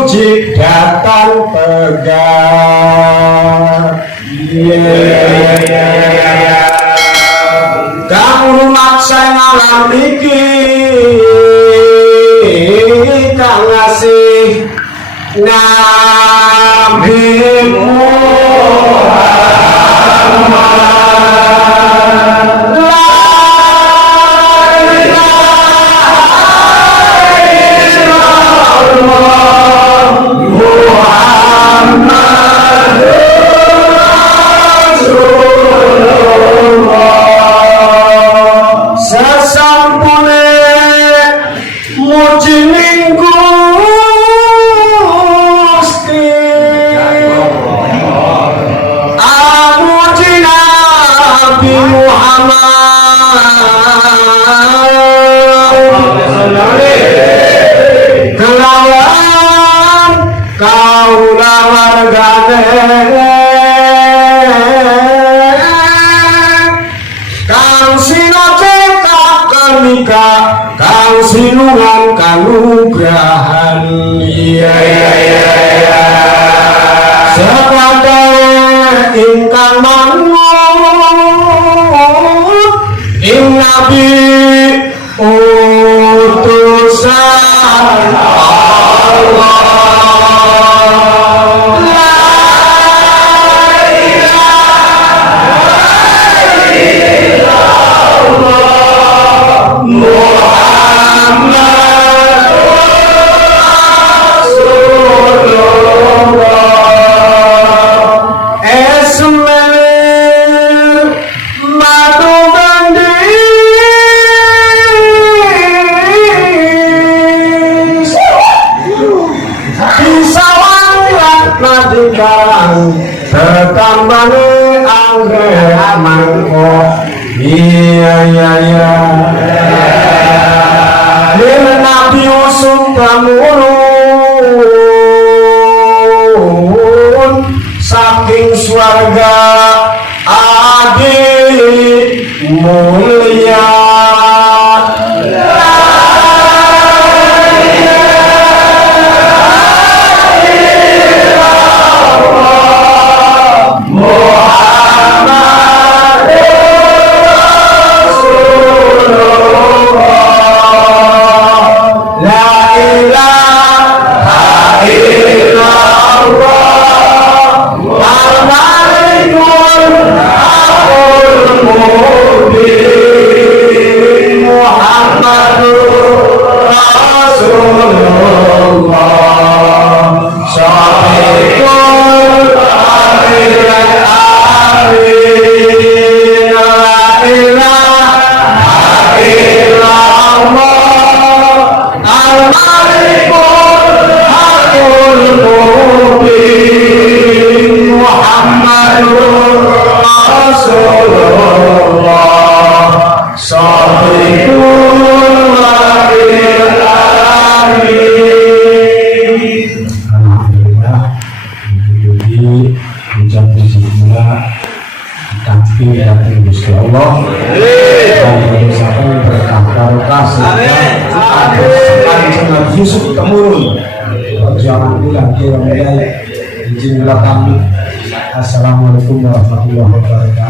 suci datang tegak. Kang rumaksa ngalam iki kang ngasih Nabi Muhammad la ilaha illallah Muhammad Rasulullah. Sesampune muji ning Gusti amuji Nabi Muhammad kelawan kaula wargane kang sinocekak kenika kang sinungan kanugrahan sepadae ingkang manut ing Nabi utusan Allah. Tetambane angger mangko iya lil Nabi usum pamurun saking swarga adi mulia Yusuf temurun. Jangan bilang kira-kira izin kami. Assalamualaikum warahmatullahi wabarakatuh.